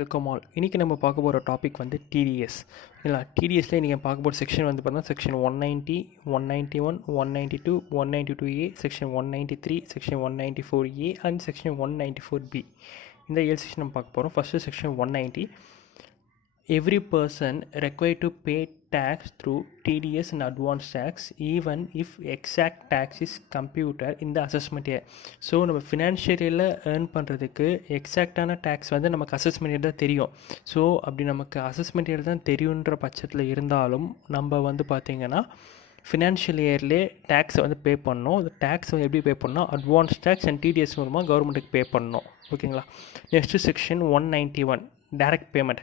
Welcome all. இன்றைக்கி நம்ம பார்க்க போகிற டாபிக் வந்து டிடிஎஸ். இல்லை டிடிஎஸில் நீங்கள் பார்க்க போகிற செக்ஷன் வந்து பார்த்தீங்கன்னா section 190, 191, 192, 192A, section 193, section 194A and section 194B. இந்த 7 செக்ஷன் நம்ம பார்க்க போகிறோம். First section 190. Every person required to pay tax through TDS and advance tax even if exact tax is computed in the assessment year. So நம்ம ஃபினான்ஷியலில் earn பண்ணுறதுக்கு எக்ஸாக்டான tax வந்து நமக்கு assessment year தான் தெரியும். ஸோ அப்படி நமக்கு அசஸ்மெண்ட் இயர் தான் தெரியுன்ற பட்சத்தில் இருந்தாலும் நம்ம வந்து பார்த்திங்கன்னா ஃபினான்ஷியல் இயர்லேயே டேக்ஸை வந்து பே பண்ணணும். அந்த டேக்ஸ் வந்து எப்படி பே பண்ணணும்? அட்வான்ஸ் டேக்ஸ் அண்ட் டிடிஎஸ் மூலமாக கவர்மெண்ட்டுக்கு பே பண்ணணும். ஓகேங்களா. Next section 191 direct payment.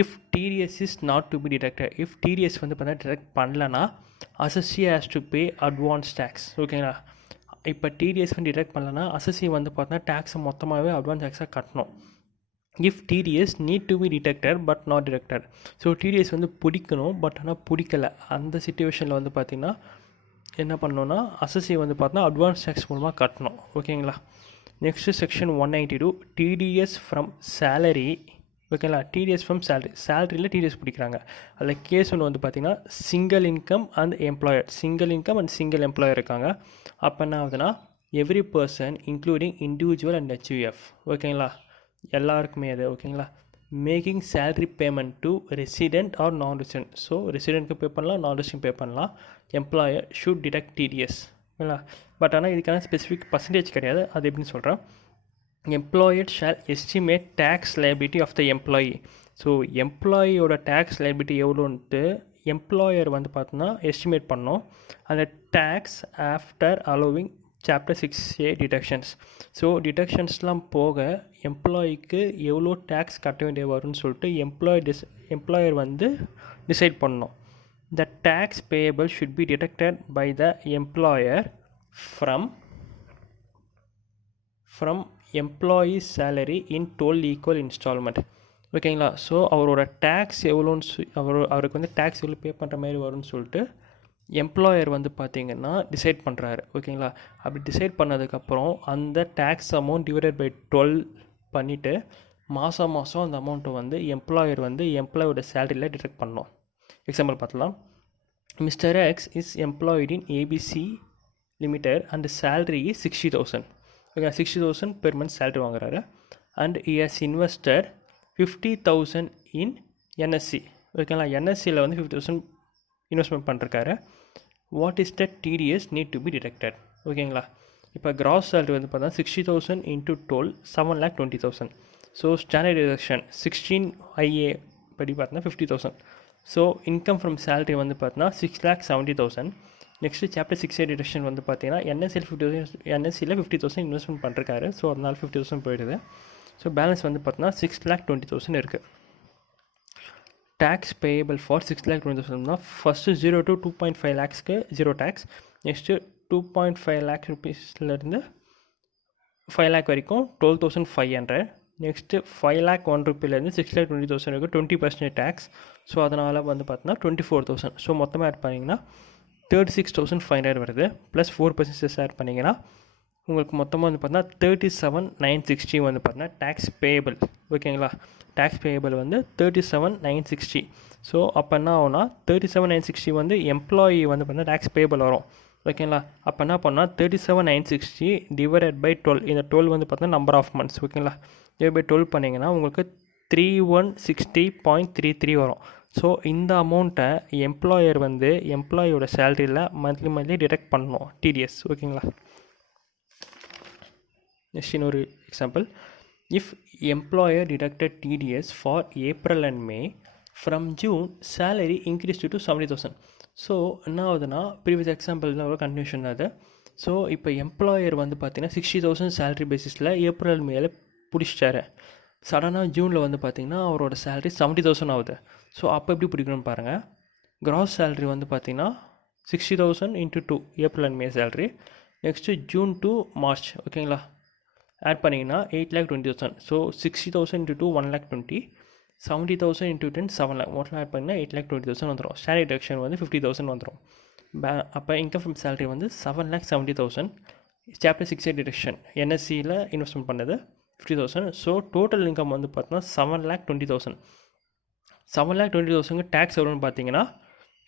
If TDS is not to be deducted, if TDS வந்து பார்த்தீங்கன்னா டிடக்ட் பண்ணலன்னா assessee has to pay advance tax. ஓகேங்களா. இப்போ டிடிஎஸ் வந்து டிடக்ட் பண்ணலன்னா அசஸ்சி வந்து பார்த்தீங்கன்னா டேக்ஸை மொத்தமாகவே அட்வான்ஸ் டேக்ஸாக கட்டணும். If TDS need to be deducted but not deducted. So TDS வந்து பிடிக்கணும் பட் ஆனால் பிடிக்கலை. அந்த சிச்சுவேஷனில் வந்து பார்த்திங்கன்னா என்ன பண்ணணுன்னா அசஸ்சி வந்து பார்த்தீங்கன்னா அட்வான்ஸ் டேக்ஸ் மூலமாக கட்டணும். ஓகேங்களா. Next section 192 TDS from salary. ஓகேங்களா. டிடிஎஸ் ஃப்ரம் சேலரியில் டிடிஎஸ் பிடிக்கிறாங்க. அதில் கேஸ் ஒன்று வந்து பார்த்திங்கன்னா single income and employer, single income and single employer இருக்காங்க. அப்போ என்ன ஆகுதுன்னா every person including individual and HUF. ஓகேங்களா. எல்லாருக்குமே அது. ஓகேங்களா. Making salary payment to resident or non resident. So ரெசிடென்ட்க்கு பே பண்ணலாம், நான் ரெசிடென்ட் பே பண்ணலாம். Employer should deduct TDS. ஓகேங்களா. பட் ஆனால் இதுக்கான ஸ்பெசிஃபிக் பர்சன்டேஜ் கிடையாது. அது எப்படின்னு சொல்கிறேன். Employer shall estimate tax liability of the employee. So எம்ப்ளாயியோட டேக்ஸ் லைபிலிட்டி எவ்வளோன்ட்டு எம்ப்ளாயர் வந்து பார்த்தோன்னா எஸ்டிமேட் பண்ணோம். அந்த tax after allowing chapter 6A deductions. So டிடக்ஷன்ஸ்லாம் போக எம்ப்ளாயிக்கு எவ்வளோ டேக்ஸ் கட்ட வேண்டிய வரும்னு சொல்லிட்டு எம்ப்ளாயர் வந்து டிசைட் பண்ணோம். The tax payable should be deducted by the employer from employee salary in 12 equal instalment. ஓகேங்களா. ஸோ அவரோட டேக்ஸ் எவ்வளோன்னு அவருக்கு வந்து டேக்ஸ் எவ்வளோ பே பண்ணுற மாதிரி வரும்னு சொல்லிட்டு எம்ப்ளாயர் வந்து பார்த்திங்கன்னா டிசைட் பண்ணுறாரு. ஓகேங்களா. அப்படி டிசைட் பண்ணதுக்கப்புறம் அந்த டேக்ஸ் அமௌண்ட் டிவைடட் பை 12 பண்ணிவிட்டு மாதம் அந்த அமௌண்ட்டை வந்து எம்ப்ளாயர் வந்து எம்ப்ளாயோட சேலரியில் டிடக்ட் பண்ணோம். எக்ஸாம்பிள் பார்த்தலாம். Mister X is employed in ABC limited and salary is 60,000. Okay, 60,000 per month salary வாங்குறாரு. And he has invested 50,000 in NSC. ஓகேங்களா. என்எஸ்சியில் வந்து 50,000 இன்வெஸ்ட்மெண்ட் பண்ணிருக்காரு. What is the TDS need to be deducted. ஓகேங்களா. இப்போ cross salary வந்து பார்த்தா 60,000 into 12 7,20,000. So standard deduction 16IA படி பார்த்தோன்னா 50,000. ஸோ இன்கம் ஃப்ரம் சேலரி வந்து பார்த்தோன்னா 6,70,000. நெக்ஸ்ட்டு சாப்டர் 6A டிடக்ஷன் வந்து பார்த்தீங்கன்னா என்எஸ்சியில் 50,000 இன்வெஸ்ட்மெண்ட் பண்ணிருக்காரு. ஸோ அதனால் 50,000 போயிடுது. ஸோ பேலன்ஸ் வந்து பார்த்தீங்கன்னா 6,20,000 இருக்குது. டேக்ஸ் பேயபிள் ஃபார் 6,20,000 தான். ஃபஸ்ட்டு 0 to 2.5 lakhsக்கு 0 டேக்ஸ். நெக்ஸ்ட்டு 2.5 lakh rupeesலேருந்து 5 lakh வரைக்கும் 12,500. நெக்ஸ்ட்டு 5 lakh 1 rupeeலேருந்து 6,20,000 வரைக்கும் 20% டேக்ஸ். ஸோ அதனால் வந்து பார்த்தீங்கன்னா 24,000. ஸோ மொத்தமாக ஆட் பண்ணிங்கன்னா 36,500 வருது. ப்ளஸ் 4% ஆட் பண்ணிங்கன்னா உங்களுக்கு மொத்தமாக வந்து பார்த்தீங்கன்னா 37,960 வந்து பார்த்தீங்கன்னா டேக்ஸ் பேயபிள். ஓகேங்களா. டேக்ஸ் பேயபிள் வந்து 37,960. ஸோ அப்போ என்ன ஆகும்னா 37,960 வந்து எம்ப்ளாயி வந்து பார்த்தீங்கன்னா டேக்ஸ் பேயபிள் வரும். ஓகேங்களா. அப்போ என்ன பண்ணால் 37,960 டிவைடட் பை 12. இந்த 12 வந்து பார்த்தீங்கன்னா நம்பர் ஆஃப் மந்த்ஸ். ஓகேங்களா. டிவைட் பை 12 பண்ணிங்கன்னா உங்களுக்கு 3160.33 வரும். ஸோ இந்த அமௌண்ட்டை எம்ப்ளாயர் வந்து எம்ப்ளாயோட சேலரியில் மந்த்லி டிடக்ட் பண்ணணும் டிடிஎஸ். ஓகேங்களா. நெக்ஸ்ட் இன்னொரு example. If employer deducted TDS for April and May from June salary increase to 70,000. So என்ன ஆகுதுன்னா ப்ரீவியஸ் எக்ஸாம்பிள்லாம் ஒரு கன்ஃபியூஷன் அது. ஸோ இப்போ எம்ப்ளாயர் வந்து பார்த்தீங்கன்னா 60,000 சேலரி பேசிஸில் ஏப்ரல் மேலே பிடிச்சிட்டாரு. சடனாக ஜூனில் வந்து பார்த்திங்கன்னா அவரோட சேலரி 70,000 ஆகுது. ஸோ அப்போ எப்படி பிடிக்கணும்னு பாருங்கள். கிராஸ் சேலரி வந்து பார்த்திங்கன்னா 60,000 into 2 April and May salary. Next June to March. ஓகேங்களா. ஆட் பண்ணிங்கன்னா 8,20,000. So 60,000 into 2 1,20,000. 70,000 into 10 7 lakh. மொத்தம் ஆட் பண்ணிங்கன்னா 8,20,000 வந்துடும். ஸ்டாண்டர்ட் டிடக்ஷன் வந்து 50,000 வந்துடும். அப்போ இன்கம் ஃப்ரம் சேலரி வந்து 7,70,000. சாப்டர் 6A டிடக்ஷன் என்எஸ்சியில் இன்வெஸ்ட்மெண்ட் பண்ணது 50,000. ஸோ டோட்டல் இன்கம் வந்து பார்த்தோன்னா 7,20,000. 7,20,000 டேக்ஸ் எவ்வளோன்னு பார்த்தீங்கன்னா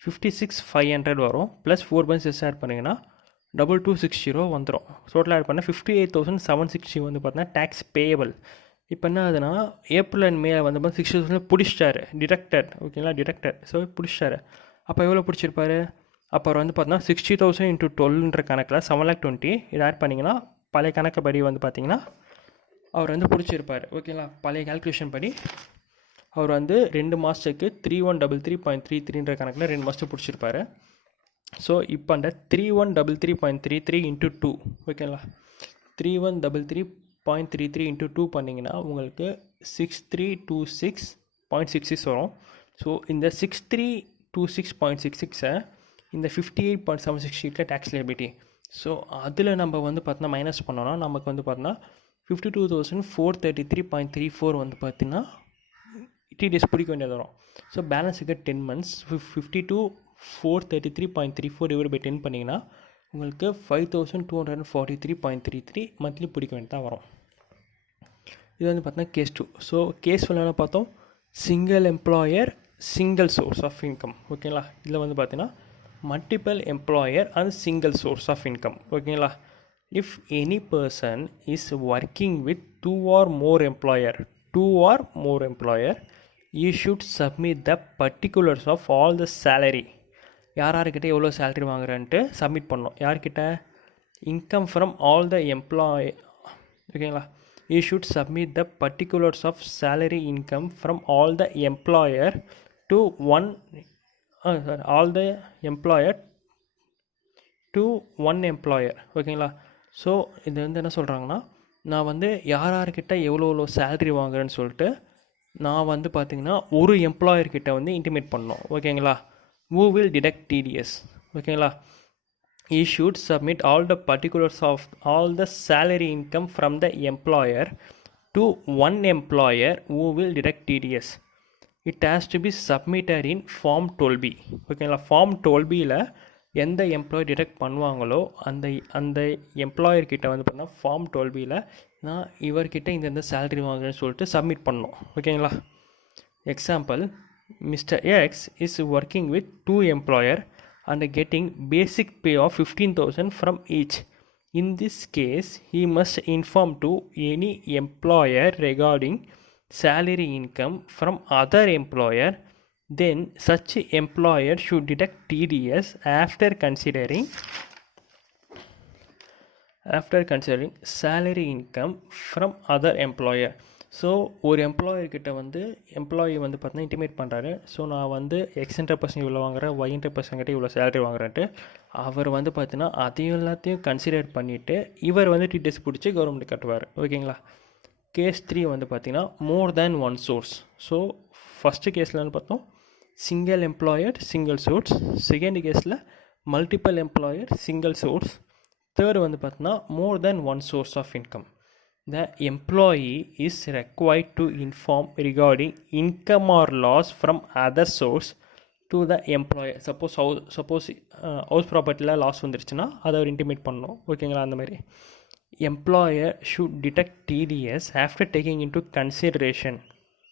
56,500 வரும். ப்ளஸ் 4% ஆட் பண்ணிங்கன்னா 2,260 வந்துடும். டோட்டல் ஆட் பண்ணால் 58,760 வந்து பார்த்தீங்கன்னா டேக்ஸ் பேயபிள். இப்போ என்ன ஆகுதுன்னா ஏப்ரல் அண்ட் மே வந்து 60,000 பிடிச்சிட்டாரு, டிடக்டட். ஓகேங்களா, டிடக்டட். ஸோ பிடிச்சிட்டாரு. அப்போ எவ்வளோ பிடிச்சிருப்பாரு? அப்போ வந்து பார்த்தீங்கன்னா 60,000 × 12ன்ற கணக்கில் 7,20,000 இதை ஆட் பண்ணிங்கன்னா பழைய கணக்குப்படி வந்து பார்த்தீங்கன்னா அவர் வந்து பிடிச்சிருப்பார். ஓகேங்களா, பழைய கால்குலேஷன் படி அவர் வந்து 2 மாதத்துக்கு 3,133.33ன்ற கணக்கில் 2 மாதத்துக்கு பிடிச்சிருப்பாரு. ஸோ இப்போ அந்த 3,133.33 × 2, ஓகேங்களா, 3,133.33 × 2 பண்ணிங்கன்னா உங்களுக்கு 6,326.66 வரும். ஸோ இந்த 6,326.66 இந்த 58.768 டேக்ஸ் லைபிலிட்டி. ஸோ அதில் நம்ம வந்து பார்த்தோன்னா மைனஸ் பண்ணோன்னா நமக்கு வந்து பார்த்தோன்னா 52,433.34 வந்து பார்த்தீங்கன்னா டிடிஎஸ் பிடிக்க வேண்டியது வரும். ஸோ பேலன்ஸுக்கு 10 months 52,433.34 டிவைட் பை 10 பண்ணிங்கன்னா உங்களுக்கு 5,243.33 மந்த்லி பிடிக்க வேண்டியதாக வரும். இது வந்து பார்த்தீங்கன்னா கேஸ் 2. ஸோ கேஸ் 1 என்ன பார்த்தோம்? Single employer single source of income. ஓகேங்களா, இதில் வந்து பார்த்தீங்கன்னா multiple employer and single source of income. ஓகேங்களா, if any person is working with two or more employer, you should submit the particulars of all the salary. யார்கிட்ட எவ்வளோ salary வாங்குறேன்ட்டு submit பண்ணோம். யார்கிட்ட? Income from all the employ. ஓகேங்களா, you should submit the particulars of salary income from all the employer to all the employer to one employer. ஓகேங்களா, so இது வந்து என்ன சொல்கிறாங்கன்னா நான் வந்து யார்கிட்ட எவ்வளோ சேலரி வாங்குறேன்னு சொல்லிட்டு நான் வந்து பார்த்திங்கன்னா ஒரு எம்ப்ளாயர்கிட்ட வந்து இன்டிமேட் பண்ணோம். ஓகேங்களா, who will deduct TDS. ஓகேங்களா, he should submit all the particulars of all the salary income from the employer to one employer who will deduct TDS. It has to be submitted in Form 12B. ஓகேங்களா, form 12Bயில் எந்த employee detect பண்ணுவாங்களோ அந்த எம்ப்ளாயர்கிட்ட வந்து பார்த்தீங்கன்னா form 12Bயில் நான் இவர்கிட்ட இந்த salary வாங்குறேன்னு சொல்லிட்டு சப்மிட் பண்ணோம். ஓகேங்களா, example, Mr. X is working with 2 employer and getting basic pay of 15,000 from each. In this case, he must inform to any employer regarding salary income from other employer. Then such employer should deduct TDS after considering salary income from other employer. So ஒரு எம்ப்ளாயர்கிட்ட வந்து employee வந்து பார்த்தீங்கன்னா intimate பண்ணுறாரு. So நான் வந்து எக்ஸ்ன்ற person இவ்வளோ வாங்குறேன், ஒய்ன்ற person கிட்ட இவ்வளோ சேலரி வாங்குறேன்ட்டு அவர் வந்து பார்த்தீங்கன்னா அதையும் எல்லாத்தையும் கன்சிடர் பண்ணிவிட்டு இவர் வந்து டிடிஎஸ் பிடிச்சி கவர்மெண்ட் கட்டுவார். ஓகேங்களா, கேஸ் 3 வந்து பார்த்தீங்கன்னா more than one source. So first கேஸில் பார்த்தோம் single employer single source, second கேஸில் multiple employer single source, third வந்து பார்த்தீங்கன்னா more than one source of income. The employee is required to inform regarding income or loss from other source to the employer. Suppose house ப்ராப்பர்ட்டியில் loss வந்துருச்சுன்னா அதை அவர் intimate பண்ணணும். ஓகேங்களா, அந்த மாதிரி employer should deduct TDS after taking into consideration.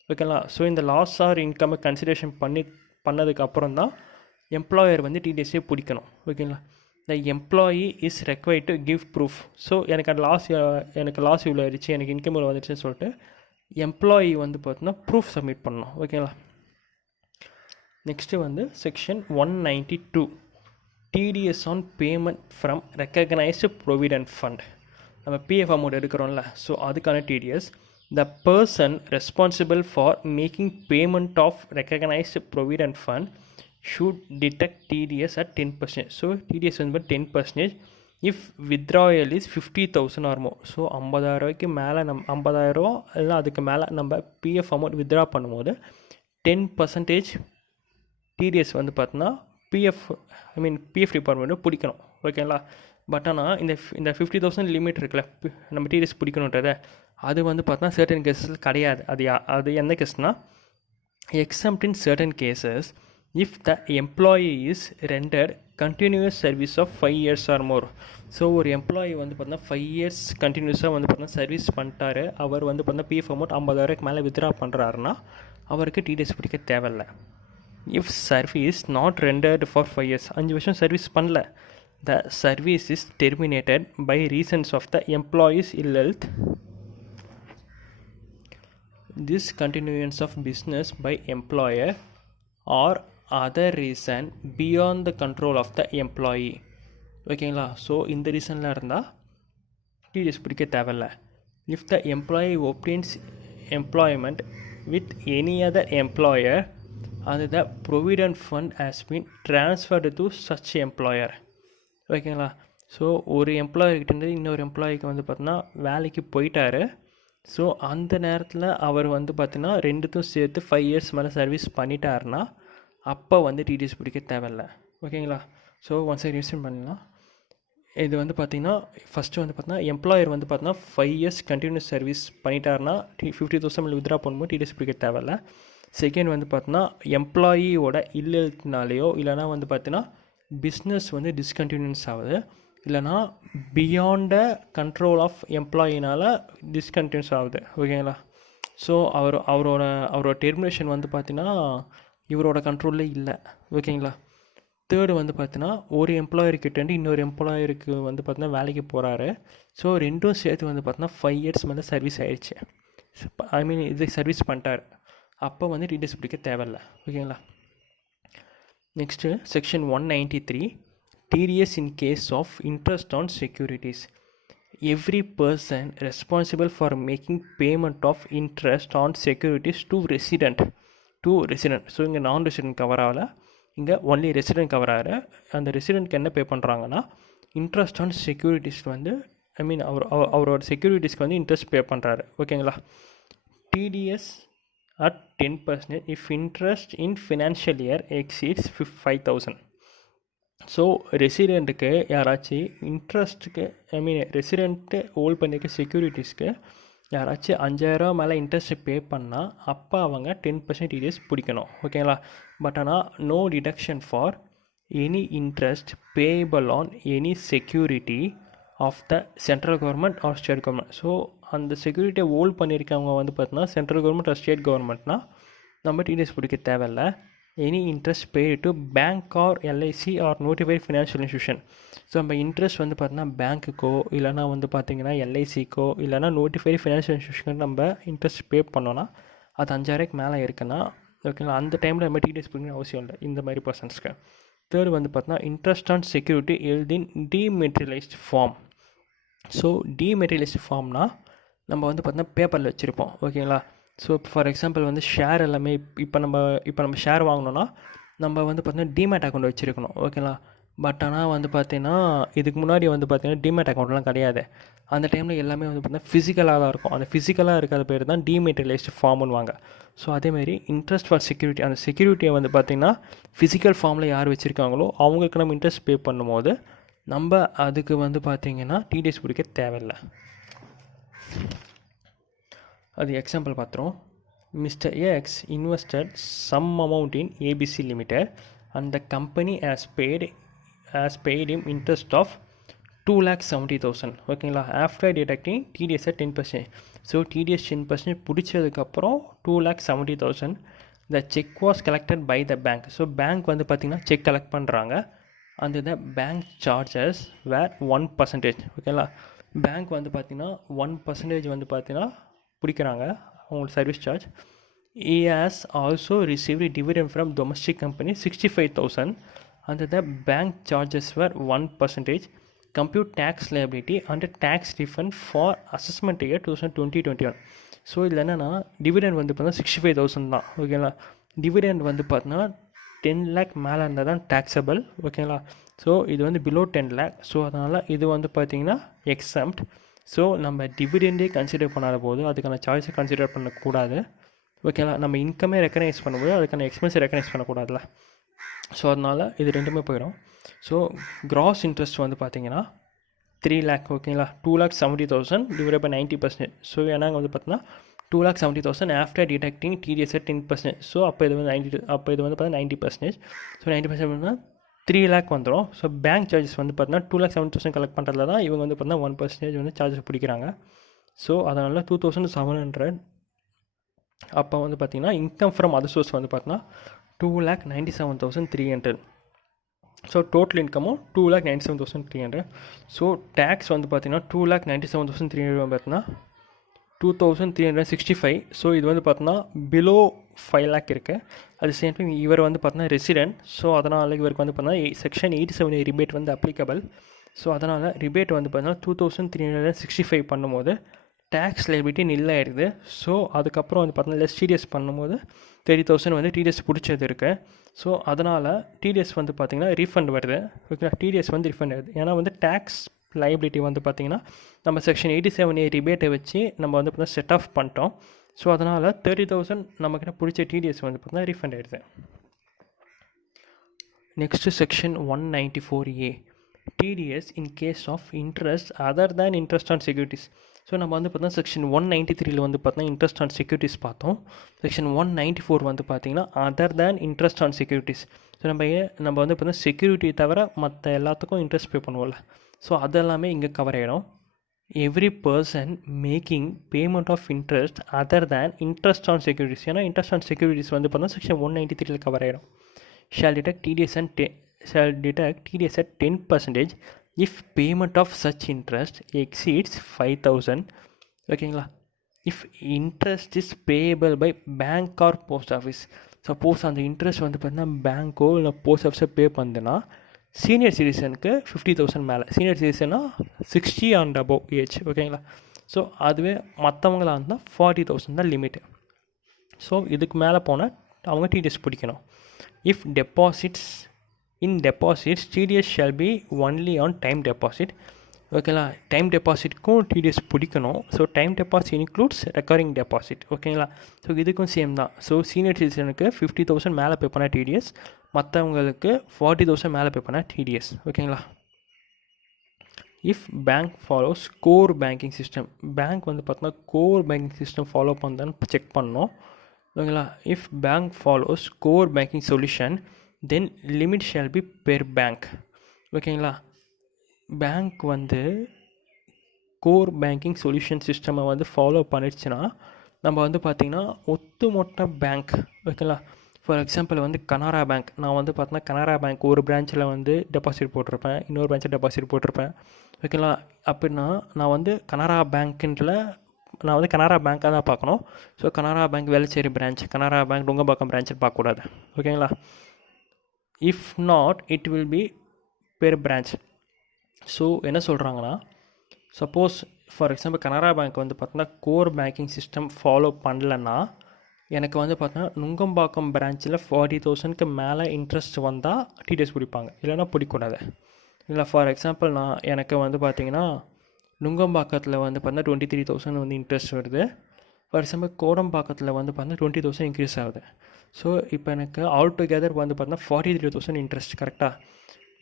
ஓகேங்களா, so இந்த லாஸ் ஆர் இன்கம்மை கன்சிடரேஷன் பண்ணதுக்கப்புறம் தான் எம்ப்ளாயர் வந்து TDSே பிடிக்கணும். ஓகேங்களா, the employee is required to give proof. So எனக்கு லாஸ் இவ்வளோ ஆயிடுச்சு, எனக்கு இன்கம் இவ்வளோ வந்துடுச்சுன்னு சொல்லிட்டு எம்ப்ளாயி வந்து பார்த்தீங்கன்னா ப்ரூஃப் சப்மிட் பண்ணணும். ஓகேங்களா, நெக்ஸ்ட்டு வந்து section 192 TDS on payment from recognised provident fund. நம்ம பிஎஃப் அமௌண்ட் எடுக்கிறோம்ல, ஸோ அதுக்கான TDS. The person responsible for making payment of recognized provident fund should deduct TDS at 10%. So TDS வந்து 10% if withdrawal is 50,000 or more. So 50,000 மேலே 50,000 இல்லை அதுக்கு மேலே நம்ம PF amount withdraw பண்ணும்போது 10% TDS வந்து பார்த்தோன்னா பிஎஃப் டிபார்ட்மெண்ட்டு பிடிக்கணும். ஓகேங்களா, பட் ஆனால் இந்த 50,000 லிமிட் இருக்குல்ல நம்ம TDS பிடிக்கணுன்றதை அது வந்து பார்த்தோன்னா certain cases கிடையாது. அது எந்த கேஸ்னால் exempt in certain cases if the employee is rendered continuous service of 5 years or more. So ஒரு எம்ப்ளாயி வந்து பார்த்தீங்கன்னா 5 இயர்ஸ் கண்டினியூஸாக வந்து பார்த்தீங்கன்னா சர்வீஸ் பண்ணிட்டாரு, அவர் வந்து பார்த்தீங்கன்னா பிஎஃப் அமௌண்ட் 50,000 மேலே வித்ரா பண்ணுறாருன்னா அவருக்கு டிடிஎஸ் பிடிக்க தேவையில்லை. If service not rendered for 5 years, 5 வருஷம் சர்வீஸ் பண்ணல, the service is terminated by reasons of the employees ill health, discontinuance of business by employer or other reason beyond the control of the employee. ஓகேங்களா? So இந்த ரீசனில் இருந்தால் TDS பிடிக்க தேவையில்ல. If the employee obtains employment with any other employer and the provident fund has been transferred to such employer. ஓகேங்களா? So ஒரு எம்ப்ளாயர்கிட்டேருந்து இன்னொரு எம்ப்ளாயிக்கு வந்து பார்த்தீங்கன்னா வேலைக்கு போயிட்டாரு. ஸோ அந்த நேரத்தில் அவர் வந்து பார்த்தீங்கன்னா ரெண்டுத்தும் சேர்த்து 5 இயர்ஸ் மேலே சர்வீஸ் பண்ணிட்டாருன்னா அப்போ வந்து டிடிஎஸ் பிடிக்க தேவையில்லை. ஓகேங்களா? ஸோ ஒன்ஸ் ரிவிஷன் பண்ணலாம். இது வந்து பார்த்திங்கன்னா ஃபஸ்ட்டு வந்து பார்த்தீங்கன்னா எம்ப்ளாயர் வந்து பார்த்தீங்கன்னா 5 இயர்ஸ் கண்டினியூஸ் சர்வீஸ் பண்ணிட்டாருன்னா 50,000 மேலே வித்ரா பண்ணும்போது டிடிஎஸ் பிடிக்க தேவையில்லை. செகண்ட் வந்து பார்த்தீங்கன்னா எம்ப்ளாயியோட இல்லத்தினாலேயோ இல்லைனா வந்து பார்த்தீங்கன்னா பிஸ்னஸ் வந்து டிஸ்கண்டினியூஸ் ஆகுது, இல்லைனா பியாண்ட கண்ட்ரோல் ஆஃப் எம்ப்ளாயினால் டிஸ்கண்டினியூஸ் ஆகுது. ஓகேங்களா? ஸோ அவரோட டெர்மினேஷன் வந்து பார்த்தீங்கன்னா இவரோட கண்ட்ரோல்லே இல்லை. ஓகேங்களா? தேர்டு வந்து பார்த்தீங்கன்னா ஒரு எம்ப்ளாயர்கிட்டேருந்து இன்னொரு எம்ப்ளாயருக்கு வந்து பார்த்தீங்கன்னா வேலைக்கு போகிறாரு. ஸோ ரெண்டும் சேர்த்து வந்து பார்த்தீங்கன்னா 5 இயர்ஸ் மேலே சர்வீஸ் ஆகிடுச்சு, ஐ மீன் இது சர்வீஸ் பண்ணிட்டார், அப்போ வந்து டிடிஎஸ் பிடிக்க தேவையில்லை. ஓகேங்களா? Next section 193 TDS in case of interest on securities. Every person responsible for making payment of interest on securities to resident. So இங்கே நான் ரெசிடென்ட் கவர் ஆகலை, இங்கே ஒன்லி ரெசிடென்ட் கவர் ஆகிற. அந்த ரெசிடென்ட்க்கு என்ன பே பண்ணுறாங்கன்னா இன்ட்ரெஸ்ட் ஆன் செக்யூரிட்டிஸ் வந்து ஐ மீன் அவரோட செக்யூரிட்டிஸ்க்கு வந்து இன்ட்ரெஸ்ட் பே பண்ணுறாரு. ஓகேங்களா? TDS at 10% if interest in financial year exceeds 5,000. So ரெசிடெண்ட்டுக்கு யாராச்சும் இன்ட்ரெஸ்ட்டுக்கு ஐ மீன் ரெசிடெண்ட்டு ஹோல்ட் பண்ணியிருக்க செக்யூரிட்டிஸ்க்கு யாராச்சும் 5,000 மேலே இன்ட்ரெஸ்ட் பே பண்ணால் அப்போ அவங்க 10% டிடிஎஸ் பிடிக்கணும். ஓகேங்களா? பட் ஆனால் no deduction for any interest payable on any security of the central government or state government. So அந்த செக்யூரிட்டியை ஹோல்ட் பண்ணியிருக்கவங்க வந்து பார்த்தீங்கன்னா சென்ட்ரல் கவர்மெண்ட் ஆர் ஸ்டேட் கவர்மெண்ட்னால் நம்ம டிடிஎஸ் பிடிக்க தேவையில்லை. Any interest paid to bank or LIC or notified financial institution. So நம்ம இன்ட்ரெஸ்ட் வந்து பார்த்தீங்கன்னா பேங்க்குக்கோ இல்லைனா வந்து பார்த்திங்கன்னா எல்ஐசிக்கோ இல்லைனா நோட்டிஃபைட் ஃபினான்ஷியல் இன்ஸ்டியூஷனுக்கு நம்ம இன்ட்ரெஸ்ட் பே பண்ணோன்னா அது 5,000 மேலே இருக்குன்னா ஓகேங்களா, அந்த டைமில் நம்ம டிடிஎஸ் பிடிக்கணும் அவசியம் இல்லை இந்த மாதிரி பர்சன்ஸ்க்கு. தேர்ட் வந்து பார்த்தீங்கன்னா interest on security held in dematerialised form. So dematerialised ஃபார்ம்னா நம்ம வந்து பார்த்தீங்கன்னா பேப்பரில் வச்சுருப்போம். ஓகேங்களா? ஸோ ஃபார் எக்ஸாம்பிள் வந்து ஷேர் எல்லாமே இப்போ நம்ம ஷேர் வாங்கினோன்னா நம்ம வந்து பார்த்தீங்கன்னா டிமேட் அக்கௌண்ட் வச்சுருக்கணும். ஓகேங்களா? பட் ஆனால் வந்து பார்த்தீங்கன்னா இதுக்கு முன்னாடி வந்து பார்த்தீங்கன்னா டிமேட் அக்கௌண்ட்லாம் கிடையாது. அந்த டைமில் எல்லாமே வந்து பார்த்தீங்கன்னா ஃபிசிக்கலாக தான் இருக்கும். அந்த ஃபிசிக்கலாக இருக்கிற பேர் தான் டிமெட்டீரியலைஸ்டு ஃபார்ம்னு வாங்க. ஸோ அதேமாதிரி இன்ட்ரெஸ்ட் ஃபார் செக்யூரிட்டி, அந்த செக்யூரிட்டியை வந்து பார்த்திங்கன்னா ஃபிசிக்கல் ஃபார்மில் யார் வச்சுருக்காங்களோ அவங்களுக்கு நம்ம இன்ட்ரெஸ்ட் பே பண்ணும்போது நம்ம அதுக்கு வந்து பார்த்திங்கன்னா டிடிஎஸ் பிடிக்க தேவையில்லை. அது எக்ஸாம்பிள் பார்த்துரும். Mister X invested some amount in ABC limited and the company has paid him interest of 2,70,000. ஓகேங்களா? After deducting TDS 10%. So TDS 10% பிடிச்சதுக்கப்புறம் 2,70,000 the cheque was collected by the bank. So bank வந்து பார்த்திங்கன்னா check collect பண்ணுறாங்க. அந்த the bank charges வேர் 1%. ஓகேங்களா? Bank வந்து பார்த்திங்கன்னா 1% வந்து பார்த்திங்கன்னா பிடிக்கிறாங்க அவங்களுக்கு service charge. he has also received dividend from domestic company 65,000 and the bank charges were 1%. compute tax liability and tax refund for assessment year 2020-21. So இதில் என்னென்னா டிவிடெண்ட் வந்து பார்த்தீங்கன்னா 65,000 தான். ஓகேங்களா? டிவிடெண்ட் வந்து பார்த்தீங்கன்னா 10 lakh மேலே இருந்தால் தான் டேக்ஸபிள். ஓகேங்களா? ஸோ இது வந்து பிலோ 10 lakh. ஸோ அதனால் இது வந்து பார்த்திங்கன்னா எக்ஸம்ப்ட். ஸோ நம்ம டிவிடெண்டே கன்சிடர் பண்ணாத போது அதுக்கான சார்ஜை கன்சிடர் பண்ணக்கூடாது. ஓகேங்களா? நம்ம இன்கமே ரெக்கனைஸ் பண்ணும்போது அதுக்கான எக்ஸ்பென்ஸை ரெக்கனைஸ் பண்ணக்கூடாதுல. ஸோ அதனால் இது ரெண்டுமே போயிடும். ஸோ கிராஸ் இன்ட்ரெஸ்ட் வந்து பார்த்திங்கன்னா 3 lakh. ஓகேங்களா? 2,70,000 டிவைட் பை 90%. ஸோ ஏன்னா வந்து பார்த்தீங்கன்னா 2,70,000 after deducting TDS at 10%. So அப்போ இது வந்து 90%. ஸோ 90% 3 lakh வந்துடும். ஸோ பேங்க் சார்ஜஸ் வந்து பார்த்தீங்கன்னா 2,70,000 கலெக்ட் பண்ணுறதுல தான் இவங்க வந்து பார்த்தீங்கன்னா 1% வந்து சார்ஜஸ் பிடிக்கிறாங்க. ஸோ அதனால் 2,700. அப்போ வந்து பார்த்தீங்கன்னா இன்கம் ஃப்ரம் அதர் சோர்ஸ் வந்து பார்த்தீங்கன்னா 2,97,300. ஸோ டோட்டல் இன்கமும் 2,97,300. ஸோ டேக்ஸ் வந்து பார்த்தீங்கன்னா 2,97,300 பார்த்தீங்கன்னா 2,365. ஸோ இது வந்து பார்த்தீங்கன்னா பிலோ 5 lakh இருக்குது. அது சேம் டைம் இவர் வந்து பார்த்தீங்கன்னா ரெசிடென்ட். ஸோ அதனால் இவருக்கு வந்து பார்த்தீங்கன்னா செக்ஷன் 87 ரிபேட் வந்து அப்ளிகபிள். ஸோ அதனால் ரிபேட் வந்து பார்த்தீங்கன்னா 2,365 பண்ணும்போது டேக்ஸ் லைபிலிட்டி நில் ஆகிடுது. ஸோ அதுக்கப்புறம் வந்து பார்த்தீங்கன்னா லெஸ் டிடிஎஸ் பண்ணும்போது 30,000 வந்து டிடிஎஸ் பிடிச்சது இருக்குது. ஸோ அதனால் டிடிஎஸ் வந்து பார்த்திங்கன்னா ரீஃபண்ட் வருது. ஓகேங்களா, டிடிஎஸ் வந்து ரீஃபண்ட் ஆகுது. ஏன்னா வந்து டேக்ஸ் லைபிலிட்டி வந்து பார்த்திங்கன்னா நம்ம செக்ஷன் 87A ரிபேட்டை வச்சு நம்ம வந்து பார்த்தீங்கன்னா செட் ஆஃப் பண்ணிட்டோம். ஸோ அதனால் 30,000 நம்மக்கிட்ட பிடிச்ச டிடிஎஸ் வந்து பார்த்தீங்கன்னா ரீஃபண்ட் ஆகிடுது. Next section 194A TDS in case of interest other than interest on securities. So நம்ம வந்து பார்த்தீங்கன்னா செக்ஷன் 193 வந்து பார்த்தீங்கன்னா இன்ட்ரெஸ்ட் ஆன் செக்யூரிட்டிஸ் பார்த்தோம். செக்ஷன் 194 வந்து பார்த்தீங்கன்னா other than interest on securities. So நம்ம வந்து பார்த்தீங்கன்னா செக்யூரிட்டி தவிர மற்ற எல்லாத்துக்கும் இன்ட்ரெஸ்ட் பே பண்ணுவோம்ல. ஸோ அதெல்லாமே இங்கே கவர் ஆகிடும். Every person making payment of interest other than interest on securities. ஏன்னா இன்ட்ரெஸ்ட் ஆன் செக்யூரிட்டிஸ் வந்து பார்த்தீங்கன்னா செக்ஷன் 193 கவர் ஆகிடும். Shall deduct TDS at 10% if payment of such interest exceeds 5,000. ஓகேங்களா, if interest is payable by bank or post office. Suppose அந்த interest வந்து பார்த்தீங்கன்னா பேங்க்கோ இல்லை post ஆஃபீஸோ பே பண்ணுதுன்னா சீனியர் சிட்டிசனுக்கு 50,000 மேலே, சீனியர் சிட்டிசன்னா 60 and above ஏஜ். ஓகேங்களா, ஸோ அதுவே மற்றவங்களாக இருந்தால் 40,000 தான் லிமிட்டு. ஸோ இதுக்கு மேலே போனால் அவங்க டிடிஎஸ் பிடிக்கணும். If in deposits TDS shall be only on time deposit. ஓகேங்களா, டைம் டெபாசிட்க்கும் டிடிஎஸ் பிடிக்கணும். So time deposit includes recurring deposit. ஓகேங்களா, ஸோ இதுக்கும் சேம் தான். ஸோ சீனியர் சிட்டிசனுக்கு 50,000 மேலே பே பண்ணால் டிடிஎஸ், மற்றவங்களுக்கு 40,000 மேலே பே பண்ணால் டிடிஎஸ். ஓகேங்களா, if bank follows core banking system. Bank வந்து பார்த்தோன்னா கோர் பேங்கிங் சிஸ்டம் ஃபாலோ பண்ணுதான்னு செக் பண்ணோம். ஓகேங்களா, if bank follows core banking solution then limit shall be per bank. ஓகேங்களா, பேங்க் வந்து கோர் பேங்கிங் சொல்யூஷன் சிஸ்டமை வந்து ஃபாலோ பண்ணிடுச்சுன்னா நம்ம வந்து பார்த்திங்கன்னா ஒட்டுமொத்த பேங்க். ஓகேங்களா, ஃபார் எக்ஸாம்பிள் வந்து கனரா பேங்க், நான் வந்து பார்த்தீங்கன்னா கனரா பேங்க் ஒரு பிரான்ச்சில் வந்து டெபாசிட் போட்டிருப்பேன், இன்னொரு பிரான்ச்சில் டெபாசிட் போட்டிருப்பேன். ஓகேங்களா, அப்படின்னா நான் வந்து கனரா பேங்க்கில் நான் வந்து கனரா பேங்க்காக தான் பார்க்கணும். So Canara bank Velachery branch, Canara bank Nungambakkam பிரான்ச்சுன்னு பார்க்கக்கூடாது. ஓகேங்களா, if not it will be per branch. ஸோ என்ன சொல்கிறாங்கன்னா, suppose for example Canara bank வந்து பார்த்தீங்கன்னா கோர் பேங்கிங் சிஸ்டம் ஃபாலோ பண்ணலன்னா எனக்கு வந்து பார்த்தீங்கன்னா நுங்கம்பாக்கம் பிரான்ச்சில் 40,000க்கு மேலே இன்ட்ரெஸ்ட் வந்தால் டிடிஎஸ் பிடிப்பாங்க, இல்லைன்னா பிடிக்கூடாது. இல்லை ஃபார் எக்ஸாம்பிள் எனக்கு வந்து பார்த்திங்கன்னா நுங்கம்பாக்கத்தில் வந்து பார்த்தீங்கன்னா 23,000 வந்து இன்ட்ரெஸ்ட் வருது. ஃபார் எக்ஸாம்பிள் கோடம்பாக்கத்தில் வந்து பார்த்தீங்கன்னா 20,000 இன்க்ரீஸ் ஆகுது. ஸோ இப்போ எனக்கு ஆல் டுகெதர் வந்து பார்த்தீங்கன்னா 43,000 இன்ட்ரெஸ்ட். கரெக்டாக,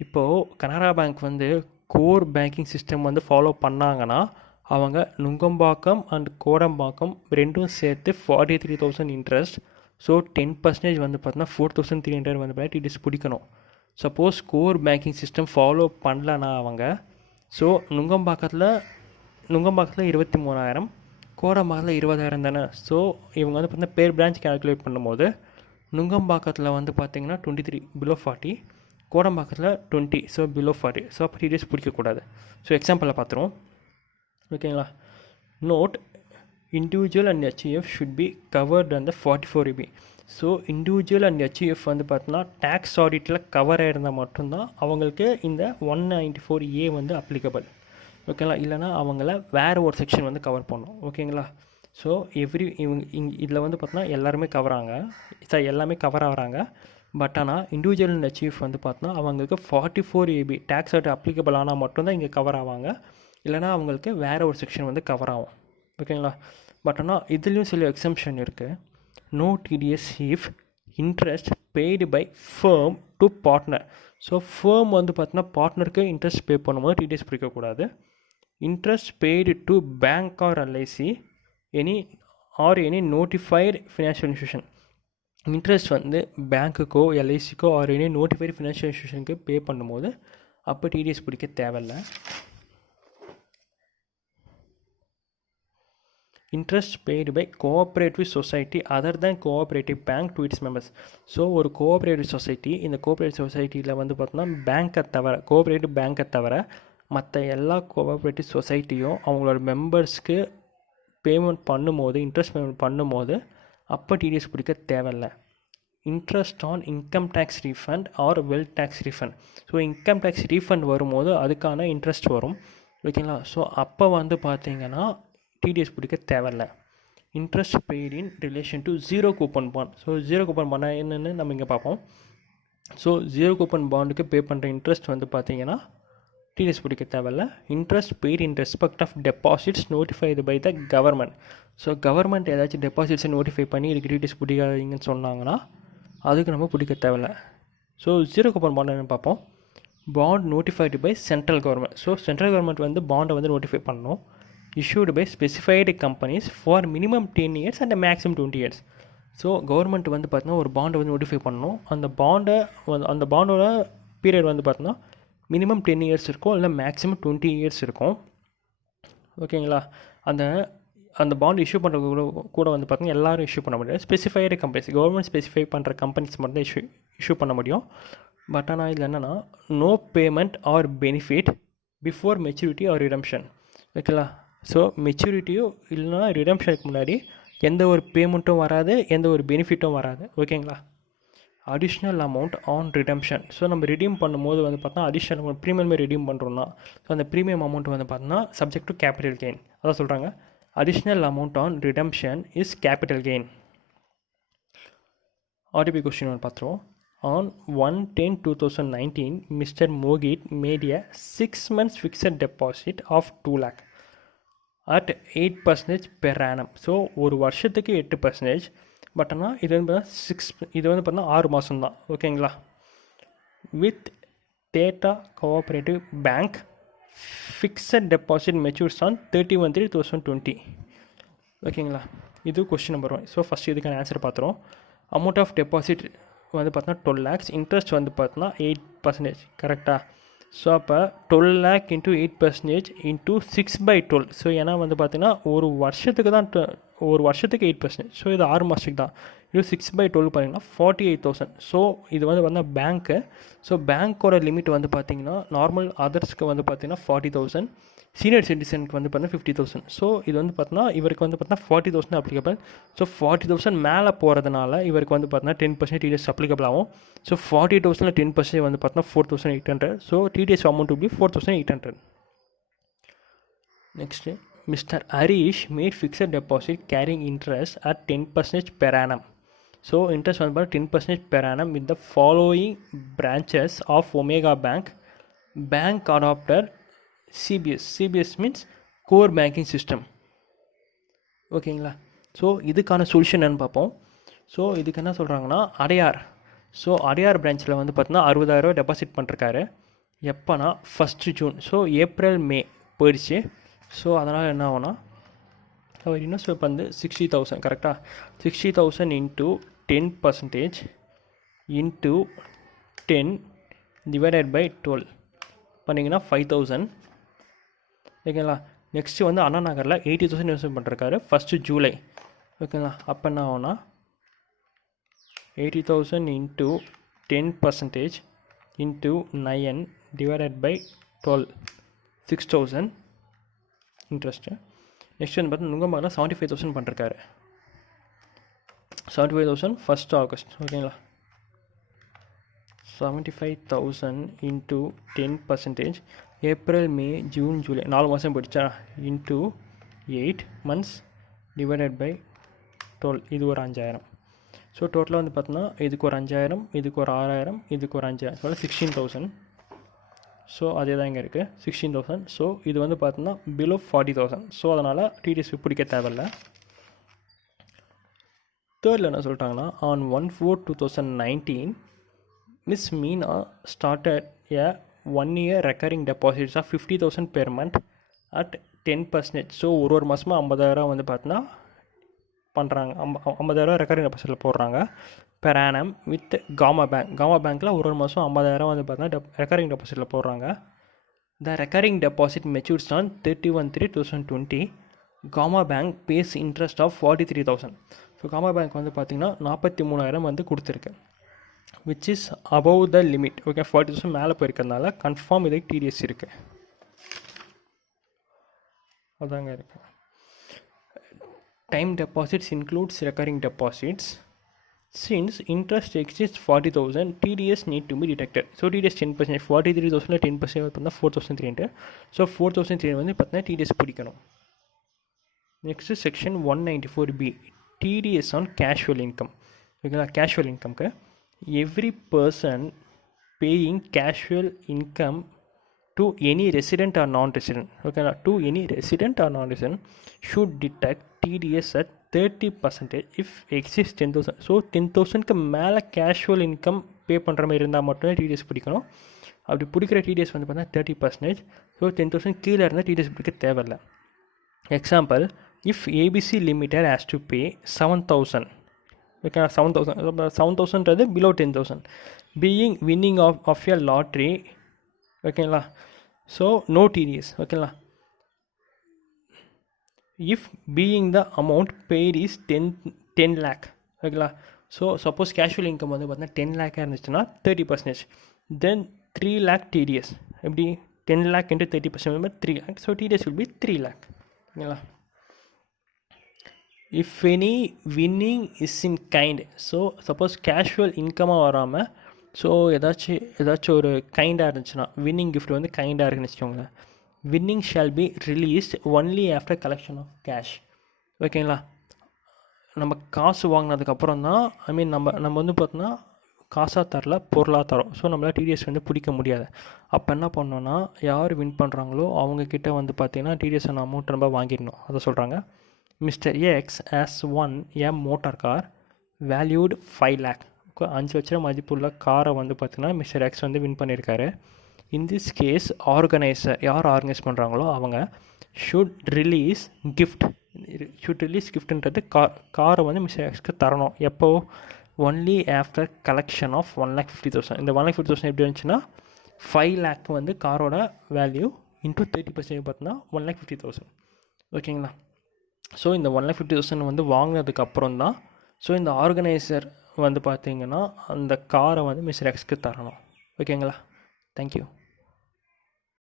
இப்போது கனரா பேங்க் வந்து கோர் பேங்கிங் சிஸ்டம் வந்து ஃபாலோ பண்ணாங்கன்னா அவங்க நுங்கம்பாக்கம் அண்ட் கோடம்பாக்கம் ரெண்டும் சேர்த்து 43,000 இன்ட்ரெஸ்ட். ஸோ 10% வந்து பார்த்தீங்கன்னா 4,300 வந்து பார்த்தீங்கன்னா டிடிஎஸ் பிடிக்கணும். Suppose core banking system follow பண்ணலன்னா அவங்க, ஸோ நுங்கம்பாக்கத்தில் 23,000, கோடம்பாக்கத்தில் 20,000 தானே. ஸோ இவங்க வந்து பார்த்தீங்கன்னா பேர் பிரான்ச் கால்குலேட் பண்ணும்போது நுங்கம்பாக்கத்தில் வந்து பார்த்திங்கன்னா 23 பிலோ 40, கோடம்பாக்கத்தில் 20, ஸோ பிலோ 40. ஸோ அப்போ டிடிஎஸ் பிடிக்கக்கூடாது. ஸோ எக்ஸாம்பிளில் பார்த்துருவோம். ஓகேங்களா, note individual and HUF should be covered அந்த 44EB. So individual and HEF வந்து பார்த்தீங்கன்னா டேக்ஸ் ஆடிட்டில் கவர் ஆகிருந்தால் மட்டும்தான் அவங்களுக்கு இந்த 194A வந்து அப்ளிகபிள். ஓகேங்களா, இல்லைனா அவங்கள வேறு ஒரு செக்ஷன் வந்து கவர் பண்ணும். ஓகேங்களா, ஸோ இதில் வந்து பார்த்தீங்கன்னா எல்லாமே கவர் ஆகிறாங்க. பட் ஆனால் இண்டிவிஜுவல் அண்ட் ஹெச்இஎஃப் வந்து பார்த்தோன்னா அவங்களுக்கு 44EB டேக்ஸ் ஆடிட் அப்ளிகபிள் ஆனால் மட்டும்தான் இங்கே கவர் ஆவாங்க, இல்லைனா அவங்களுக்கு வேறு ஒரு செக்ஷன் வந்து கவர் ஆகும். ஓகேங்களா, பட் ஆனால் இதுலேயும் சில எக்ஸம்ஷன் இருக்குது. No TDS if interest paid by firm to partner. So firm வந்து பார்த்தீங்கன்னா பார்ட்னருக்கு இன்ட்ரெஸ்ட் பே பண்ணும்போது டிடிஎஸ் பிடிக்கக்கூடாது. Interest paid to bank or LIC any or any notified financial institution. Interest வந்து பேங்க்குக்கோ எல்ஐசிக்கோ ஆர் எனி நோட்டிஃபைடு ஃபினான்ஷியல் இன்ஸ்டியூஷனுக்கு pay பண்ணும்போது அப்போ டிடிஎஸ் பிடிக்க தேவையில்லை. Interest paid by cooperative society other than cooperative bank to its members. So ஒரு cooperative society, இந்த கோஆப்ரேட்டிவ் சொசைட்டியில் வந்து பார்த்தோன்னா பேங்க்கை தவிர, கோஆப்ரேட்டிவ் பேங்க்கை தவிர மற்ற எல்லா கோஆப்ரேட்டிவ் சொசைட்டியும் அவங்களோட மெம்பர்ஸ்க்கு பேமெண்ட் பண்ணும்போது, இன்ட்ரெஸ்ட் பேமெண்ட் பண்ணும்போது அப்போ டிடிஎஸ் பிடிக்க தேவையில்லை. Interest on income tax refund or wealth tax refund. So income tax refund வரும்போது அதுக்கான இன்ட்ரெஸ்ட் வரும், ஓகேங்களா. ஸோ அப்போ வந்து பார்த்தீங்கன்னா டிடிஎஸ் பிடிக்க தேவையில்லை. Interest paid in relation to zero coupon bond. So zero coupon bond என்னென்னு நம்ம இங்கே பார்ப்போம். ஸோ ஜீரோ கூப்பன் பாண்டுக்கு பே பண்ணுற இன்ட்ரெஸ்ட் வந்து பார்த்தீங்கன்னா டிடிஎஸ் பிடிக்க தேவையில்லை. Interest paid in respect of deposits notified by the government. So government ஏதாச்சும் டெபாசிட்ஸை நோட்டிஃபை பண்ணி இதுக்கு டிடிஎஸ் பிடிக்காதீங்கன்னு சொன்னாங்கன்னா அதுக்கு நம்ம பிடிக்க தேவையில்லை. ஸோ ஜீரோ கூப்பன் பாண்ட் என்ன பார்ப்போம். Bond notified by central government. So central government வந்து பாண்டை வந்து நோட்டிஃபை பண்ணணும். issued by specified companies for minimum 10 years and maximum 20 years. So government வந்து பார்த்தீங்கன்னா ஒரு பாண்டை வந்து நோட்டிஃபை பண்ணணும். அந்த பாண்டோட பீரியட் வந்து பார்த்தீங்கன்னா மினிமம் 10 இயர்ஸ் இருக்கும், இல்லை மேக்ஸிமம் 20 இயர்ஸ் இருக்கும், ஓகேங்களா. அந்த பாண்ட் இஷ்யூ பண்ணுற கூட வந்து பார்த்தீங்கன்னா எல்லோரும் இஷ்யூ பண்ண முடியாது. ஸ்பெசிஃபைடு கம்பெனிஸ், கவர்மெண்ட் ஸ்பெசிஃபை பண்ணுற கம்பெனிஸ் மட்டும் தான் இஷ்யூ பண்ண முடியும். பட் ஆனால் இதில் என்னென்னா no payment or benefit before maturity or redemption, ஓகேங்களா. ஸோ மெச்சூரிட்டியோ இல்லைனா ரிடம்ஷனுக்கு முன்னாடி எந்த ஒரு பேமெண்ட்டும் வராது, எந்த ஒரு பெனிஃபிட்டும் வராது, ஓகேங்களா. Additional amount on redemption. So நம்ம ரிடீம் பண்ணும்போது வந்து பார்த்தா அடிஷ்னல் அமௌண்ட் ப்ரீமியம் ரிடீம் பண்ணுறோம்னா ஸோ அந்த ப்ரீமியம் அமௌண்ட் வந்து பார்த்தோன்னா சப்ஜெக்ட் டு கேபிட்டல் கெயின். அதான் சொல்கிறாங்க additional amount on redemption is capital gain. RTB question ஒன்று பார்த்துருவோம். On 1/10/2019, Mr. Mogit made a 6 months fixed deposit of 2 lakh at 8% per annum. So ஒரு வருஷத்துக்கு 8%. பட் ஆனால் இது வந்து பார்த்தீங்கன்னா 6 மாதம் தான், ஓகேங்களா. With data cooperative bank fixed deposit matures on 31/3/2020, ஓகேங்களா. இது கொஸ்டின் நம்பர் 1. ஸோ ஃபஸ்ட் இதுக்கான ஆன்சர் பார்த்துருவோம். அமௌண்ட் ஆஃப் டெபாசிட் வந்து பார்த்தோன்னா 12 lakhs, இன்ட்ரெஸ்ட் வந்து பார்த்தோன்னா 8%, கரெக்டாக. ஸோ அப்போ 12 lakh இன்ட்டு 8% இன்ட்டு 6/12. ஸோ ஏன்னா வந்து பார்த்தீங்கன்னா ஒரு வருஷத்துக்கு 8%. ஸோ இது 6 மாதத்துக்கு தான். இது 6/12 பண்ணிங்கன்னா 48,000. ஸோ இது வந்து பார்த்தீங்கன்னா பேங்க்கு. ஸோ பேங்க்கோட லிமிட் வந்து பார்த்தீங்கன்னா நார்மல் அதர்ஸ்க்கு வந்து பார்த்தீங்கன்னா 40,000, சீனியர் சிட்டிசனுக்கு வந்து பார்த்தீங்கன்னா 50,000. ஸோ இது வந்து பார்த்தீங்கன்னா இவருக்கு வந்து பார்த்தீங்கன்னா 40,000 அப்ளிகபிள். ஸோ 40,000 மேலே போகிறதுனால இவருக்கு வந்து பார்த்தீங்கன்னா 10% டிடிஎஸ் அப்ளிகபிள் ஆகும். ஸோ 40,000 10% வந்து பார்த்தீங்கன்னா 4,800. So TDS amount will be 4,800. Next mister Harish made fixed deposit carrying interest at 10% per annum. So interest வந்து பார்த்தீங்கன்னா 10% per annum with the following branches of Omega Bank. Bank adopted CBS means core banking system, ஓகேங்களா. So இதுக்கான solution என்னன்னு பார்ப்போம். So இதுக்கு என்ன சொல்கிறாங்கன்னா Adyar. So Adyar பிரான்ச்சில் வந்து பார்த்தீங்கன்னா 60,000 டெபாசிட் பண்ணிருக்காரு. எப்போனா 1 June. ஸோ ஏப்ரல் மே போயிடுச்சு. ஸோ அதனால் என்ன ஆகும்னா அவர் இன்வெஸ்ட் வந்து 60,000, கரெக்டாக. 60,000 இன்ட்டு 10% இன்ட்டு 10 டிவைடட் பை 12 பண்ணிங்கன்னா 5,000, ஓகேங்களா. நெக்ஸ்ட்டு வந்து அண்ணா நகரில் 80,000 இன்வெஸ்ட் பண்ணிருக்காரு 1 July, ஓகேங்களா. அப்போ என்ன ஆகும்னா 80,000 into 10% into 9 divided by 12, 6,000 interest. Next வந்து பார்த்தீங்கன்னா நுங்கம்பாவில் 75,000 பண்ணிருக்காரு. 75,000 1 August, ஓகேங்களா. 75,000 into 10% April May June July 4 மாதம் போயிடுச்சா, இன்ட்டு 8 months டிவைடட் பை 12, இது ஒரு 5,000. ஸோ டோட்டலாக வந்து பார்த்தோன்னா இதுக்கு ஒரு 5,000, இதுக்கு ஒரு 6,000, இதுக்கு ஒரு 5,000, ஸோ 16,000. ஸோ அதே தான் இங்கே இருக்குது 16,000. ஸோ இது வந்து பார்த்தோன்னா பிலோ 40,000. ஸோ அதனால் டிடிஎஸ் பிடிக்க தேவையில்லை. தேர்டில் என்ன சொல்லிட்டாங்கன்னா on 1/4/2019 Miss Meena started a 1-year recurring deposits of 50,000 per month at 10%. So ஒரு மாதமாக 50,000 வந்து பார்த்தோன்னா பண்ணுறாங்க. 50,000 ரெக்கரிங் டெபாசிட்டில் போடுறாங்க பெர் ஆனம் வித் காமா பேங்க்கில் ஒரு மாதம் 50,000 வந்து பார்த்தீங்கன்னா ரெக்கரிங் டெபாசிட்டில் போடுறாங்க. The recurring deposit matures on 31/3/2020. காமா bank pays interest of 43,000. So காமா பேங்க் வந்து பார்த்திங்கன்னா 43,000 வந்து கொடுத்துருக்கு, which is above the limit. Okay, 40,000 மேலே போயிருக்கிறதுனால கன்ஃபார்ம் இதுக்கு டிடிஎஸ் இருக்குது. அதாங்க இருக்குது. Time deposits includes recurring deposits. Since interest exceeds 40,000, TDS need to be deducted. So TDS 10%, 43,000 10% பார்த்தா 4,300. ஸோ 4,300 வந்து பார்த்தீங்கன்னா TDS பிடிக்கணும். Next section 194B, TDS on casual income. ஓகேங்களா, கேஷுவல் இன்கம்க்கு every person paying casual income to any resident or non-resident, okay, to any resident or non-resident should deduct TDS at 30% if exceeds 10,000. So 10,000க்கு மேலே casual income பே பண்ணுற மாதிரி இருந்தால் மட்டுமே TDS பிடிக்கணும். அப்படி பிடிக்கிற டிடிஎஸ் வந்து பார்த்தீங்கன்னா 30%. ஸோ 10,000 கீழே இருந்தால் டிடிஎஸ் பிடிக்க தேவையில்லை. Example, if ABC limited has to pay 7,000, okay, 7,000ன்றது below 10,000, being winning of a lottery, ஓகேங்களா. ஸோ நோ டிடிஎஸ், ஓகேங்களா. If being the amount paid is 10 lakh, ஓகேங்களா. ஸோ சப்போஸ் கேஷுவல் இன்கம் வந்து பார்த்தீங்கன்னா 10 lakh இருந்துச்சுன்னா 30%, தென் 3 lakh டிடிஎஸ். எப்படி 10 lakh into 30% 3 lakh, so TDS will be 3 lakh, ஓகேங்களா. If any winning is in kind, so suppose casual இன்கமாக வராமல் so ஏதாச்சும் ஒரு கைண்டாக இருந்துச்சுன்னா, வின்னிங் கிஃப்ட் வந்து கைண்டாக இருக்குன்னு வச்சுக்கோங்களேன், winning shall be released only after collection of cash, ஓகேங்களா. நம்ம காசு வாங்கினதுக்கப்புறம் தான், ஐ மீன் நம்ம வந்து பார்த்தோன்னா காசாக தரல, பொருளாக தரோம். ஸோ நம்மளால் டிடிஎஸ் வந்து பிடிக்க முடியாது. அப்போ என்ன பண்ணோன்னா, யார் வின் பண்ணுறாங்களோ அவங்கக்கிட்ட வந்து பார்த்திங்கன்னா டிடிஎஸ் அமௌண்ட் நம்ம வாங்கிடணும். அதை சொல்கிறாங்க. மிஸ்டர் எக்ஸ் ஆஸ் ஒன் எ மோட்டார் கார் வேல்யூடு 5 lakh, 5 லட்சம் மதிப்புள்ள காரை வந்து பார்த்திங்கன்னா மிஸ்டர் எக்ஸ் வந்து வின் பண்ணியிருக்காரு. இன் திஸ் கேஸ் ஆர்கனைசர், யார் ஆர்கனைஸ் பண்ணுறாங்களோ அவங்க ஷுட் ரிலீஸ் கிஃப்ட்ன்றது காரை வந்து மிஸ்டர் எக்ஸ்க்கு தரணும். எப்போ? Only after collection of 1,50,000. இந்த 1,50,000 எப்படி இருந்துச்சுன்னா 5 lakh வந்து காரோட வேல்யூ இன்ட்டு 30% பார்த்தீங்கன்னா 1,50,000, ஓகேங்களா. ஸோ இந்த 1,50,000 வந்து வாங்கினதுக்கு அப்புறம் தான் ஸோ இந்த ஆர்கனைசர் வந்து பார்த்திங்கன்னா அந்த காரை வந்து மிஸ்டர் எக்ஸ்க்கு தரணும், ஓகேங்களா. தேங்க்யூ.